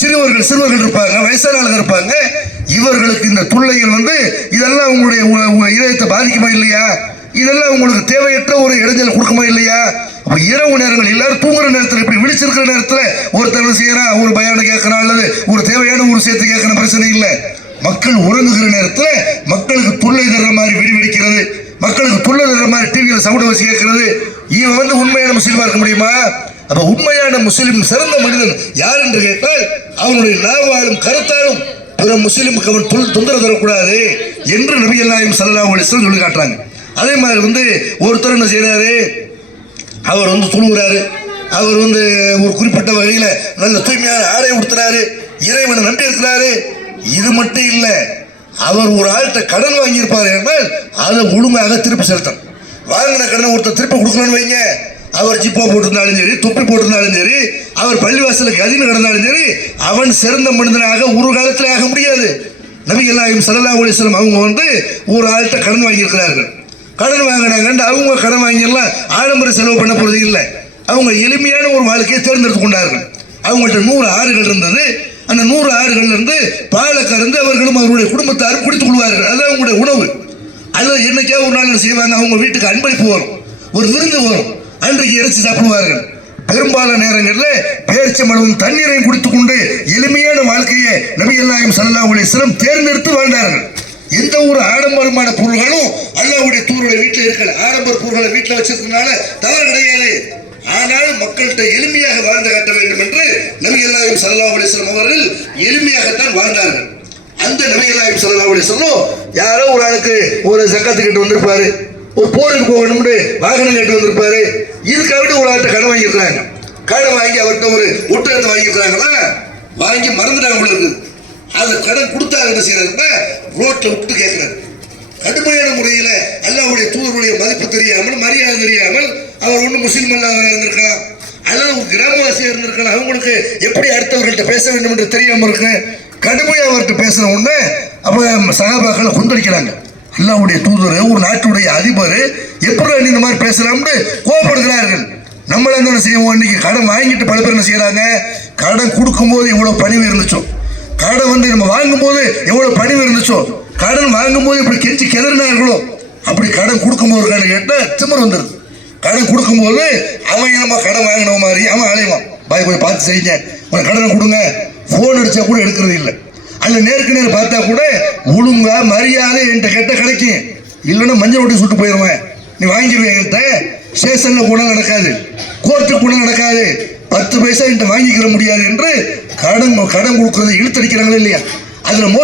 சிறுவர்கள் இருப்பாங்க, வயசானவர்கள் இருப்பாங்க. இவர்களுக்கு இந்த தொல்லைகள் இதெல்லாம் உங்களுடைய இதயத்தை பாதிக்குமா இல்லையா? இதெல்லாம் உங்களுக்கு தேவையற்ற ஒரு இடைஞ்சல் கொடுக்குமா இல்லையா? அப்ப இரவு நேரங்கள் எல்லாரும் தூங்குற நேரத்தில் இப்படி விழிச்சிருக்கிற நேரத்தில் ஒருத்தர் செய்யறான், ஒரு பயானை கேட்கறான் அல்லது ஒரு தேவையான ஒரு சேர்த்து கேட்கற பிரச்சனை இல்லை. மக்கள் உறங்குகிற நேரத்தில் மக்களுக்கு தொல்லை தர்ற மாதிரி வெடிக்கிறது, மக்களுக்கு தொல்லை தர்ற மாதிரி டிவியில் சவுண்ட் வச்சு கேட்கறது. இவன் உண்மையான முஸ்லீமா இருக்க முடியுமா? அப்ப உண்மையான முஸ்லிம் சிறந்த மனிதன் யார் என்று கேட்டால் அவனுடைய நாவாலும் கருத்தாலும் பிற முஸ்லிமுக்கு அவன் தொந்தரவு தரக்கூடாது என்று நபிகள் நாயகம் ஸல்லல்லாஹு அலைஹி வஸல்லம் சொல்லி காட்டுறாங்க. அதே மாதிரி ஒருத்தர் என்ன செய்யறாரு, அவர் துழுகிறாரு, அவர் ஒரு குறிப்பிட்ட வகையில நல்ல தூய்மையான ஆடை உடுத்துறாரு, இறைவனை நம்பி இருக்கிறாரு. இது மட்டும் இல்ல, அவர் ஒரு ஆள்கிட்ட கடன் வாங்கியிருப்பாரு என்றால் அதை ஒழுங்காக திருப்பி செலுத்தணும். வாங்கின கடனை ஒருத்தர் திருப்பி கொடுக்கணும்னு வைங்க, அவர் ஜிப்பா போட்டிருந்தாலும் சரி, தொப்பி போட்டிருந்தாலும் சரி, அவர் பள்ளிவாசலுக்கு கதின்னு கிடந்தாலும் சரி, அவன் சிறந்த மனிதனாக ஒரு காலத்தில் ஆக முடியாது. நபிகள் நாயகம் ஸல்லல்லாஹு அலைஹி வஸல்லம் அவங்க ஒரு ஆள்கிட்ட கடன் வாங்கியிருக்கிறார்கள். கடன் வாங்கினாங்க, அவங்க கடன் வாங்கியெல்லாம் ஆடம்பர செலவு பண்ண போறது இல்லை. அவங்க எளிமையான ஒரு வாழ்க்கையை தேர்ந்தெடுத்து கொண்டார்கள். அவங்கள்ட்ட 100 ஆறுகள் இருந்தது. அந்த 100 ஆறுகள்ல இருந்து பாலை கறந்து அவர்களும் அவருடைய குடும்பத்தாரும் குடித்துக் கொள்வார்கள். அது அவங்களுடைய உணவு. அல்லது என்னைக்கா ஒரு நாள் செய்வாங்க, அவங்க வீட்டுக்கு அன்பளிப்பு வரும், ஒரு விருந்து வரும், அன்றைக்கு இறைச்சி சாப்பிடுவார்கள். பெரும்பாலான நேரங்களில் பேரிச்சம்பழமும் தண்ணீரையும் குடித்துக் கொண்டு எளிமையான வாழ்க்கையை நபிகள் நாயகம் ஸல்லல்லாஹு அலைஹி வஸல்லம் தேர்ந்தெடுத்து வாழ்ந்தார்கள். எந்த ஒரு ஆடம்பரமான பொருள்களும் அல்லாஹ்வுடைய தூதருடைய வீட்டில் இருக்கல. ஆடம்பர பொருள்களை வீட்டில் வச்சிருக்கனால தவறு கிடையாது. ஆனாலும் மக்கள்கிட்ட எளிமையாக வாழ்ந்து காட்ட வேண்டும் என்று நபிகள் நாயகம் ஸல்லல்லாஹு அலைஹி வஸல்லம் அவர்கள் எளிமையாகத்தான் வாழ்ந்தார்கள். அந்த நபிகள் நாயகம் ஸல்லல்லாஹு அலைஹி வஸல்லம் யாரோ ஒரு ஆளுக்கு ஒரு சக்காத்து கேட்டு வந்திருப்பாரு, ஒரு போருக்கு போகணும்னு வாகனம் கேட்டு வந்திருப்பாரு. இதுக்காக ஒரு ஆள்கிட்ட கடன் வாங்கியிருக்கிறாங்க. கடன் வாங்கி அவர்கிட்ட ஒரு ஒட்டகத்தை வாங்கியிருக்கிறாங்களா, வாங்கி மறந்துட்டாங்க போல இருக்குது. அதை கடன் கொடுத்தாங்க. என்ன செய்யறாருன்னா ரோட்ல விட்டு கேட்கிறாரு. கடுமையான முறையில் அல்லாஹ்வுடைய தூதருடைய மதிப்பு தெரியாமல், மரியாதை தெரியாமல், அவர் ஒன்றும் முஸ்லீம் அல்லாத இருந்திருக்கலாம், அல்லது ஒரு கிராமவாசியாக இருந்திருக்கலாம். அவங்களுக்கு எப்படி அடுத்தவர்கள்ட்ட பேச வேண்டும் என்று தெரியாமல் இருக்கு. கடுமையாக அவர்கிட்ட பேசுற உடனே அப்ப சகாபாக்களை கொந்தளிக்கிறாங்க. அல்லாஹ்வுடைய தூதர், ஒரு நாட்டுடைய அதிபர், எப்படி இந்த மாதிரி பேசலாம்னு கோபப்படுகிறார்கள். நம்மள என்ன செய்வோம், இன்னைக்கு கடன் வாங்கிட்டு பல பேர் என்ன செய்யறாங்க, கடன் கொடுக்கும் போது எவ்வளவு பணிவு இருந்துச்சோ, கடன் நம்ம வாங்கும் போது எவ்வளவு பணிவு இருந்துச்சோ, கடன் வாங்கும் போது இப்படி கெஞ்சி கிளறினார்களோ, அப்படி கடன் கொடுக்கும் போது கேட்டா திமிர் வந்துருது. கடன் கொடுக்கும் போது அவன் நம்ம கடன் வாங்கின மாதிரி அவன் அலைவான், பாய் போய் பார்த்து செய்யுங்க, உனக்கு கடனை கொடுங்க. போன் அடிச்சா கூட எடுக்கிறது இல்லை. அல்ல நேருக்கு நேரம் பார்த்தா கூட ஒழுங்கா மரியாதை என்கிட்ட கேட்ட கிடைக்கும், இல்லைன்னா மஞ்சள் ஓட்டி சுட்டு போயிடுவேன். நீ வாங்கிடுவேன், என்கிட்ட ஸ்டேஷன்ல கூட நடக்காது, கோர்ட்டுக்கு கூட நடக்காது, 10 பைசா என்கிட்ட வாங்கிக்கிற முடியாது என்று கடன் கொடுக்கறதை இழுத்தடிக்கிறாங்களே இல்லையா? அதுல